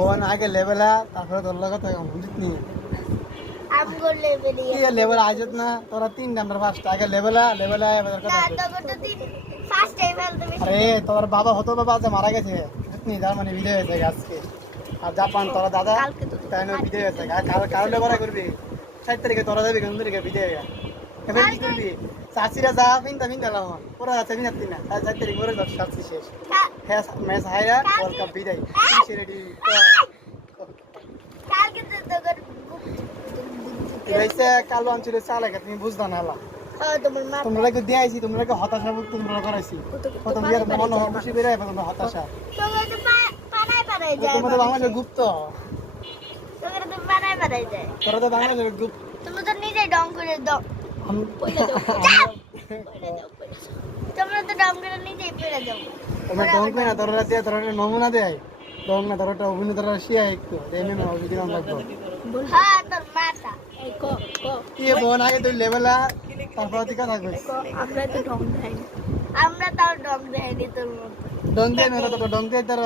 বোন আগে লেভেলা তারপরে তোর লগে তো বুঝিস নি আমগো লেভেল কি লেভেল আইজত না তোরা তিন নাম্বার ফার্স্ট আগে লেভেলা এবার না কথা তখন তো দিন ফার্স্ট টাইম ফেলতে বেশি আরে তোর বাবা হতো বাবা আজ মারা গেছে বুঝনি তার মানে বিদায় হয়েছে আজকে আর জাপান তোরা দাদা তাই না বিদায় হয়েছে কারো লেবারা করবি 7 তারিখে তোরা যাবি কোন তারিখে বিদায় হয়ে এবার কি করবি চাচিরা যা পিনতা লাম পুরো আছে বিনাতি না 7 তারিখ পরে দশ চাচি শেষ হ্যাঁ ম্যাচ হাইরা ওয়ার্ল্ড কাপ বিদায় রেডি কালকে তো তখন এইসে কালো অঞ্চলে চালাকে তুমি বুঝদা না আলা তোমার মা তোমরা কি দিয়াইছি তোমরা কি হতাশা মুক্ত তোমরা করাইছি প্রথম দিয়ে তোমার মনে খুশি বেরে তোমরা হতাশা তোমার তো পানায় যায় তোমাদের বাংলাদেশের গুপ্ত তোমার তো পানায় যায় তোরা তো বাংলাদেশের গুপ্ত তুমি তো নিজে ডং করে দাও তোমরা তো ডং করে নিজেই পেরে যাও তোমরা ডঙ্ক না তোরা দিয়ে তোরা নমুনা দেয় ডং না তোরা অভিনেতারা শিয়া একটু দেনে না অভিনয় লাগবে হ্যাঁ তোর মাথা এই কো কি বোন আগে তুই লেভেলা তারপর তুই কথা কইস আমরা তো ডং দেই আমরা তাও ডং দেইনি তোর মতো ডং দে না তো ডং দে তোর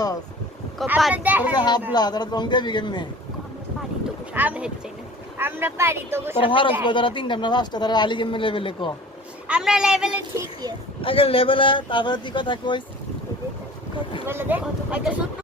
কপাল তোরা হাবলা তোরা ডং দে বিগেন মে আমরা পারি তো তোরা হারস তোরা তিন নাম্বার ফার্স্ট তোরা আলি গেম লেভেলে কো আমরা লেভেলে ঠিকই আছে আগে লেভেলা তারপর তুই কথা কইস বলে দে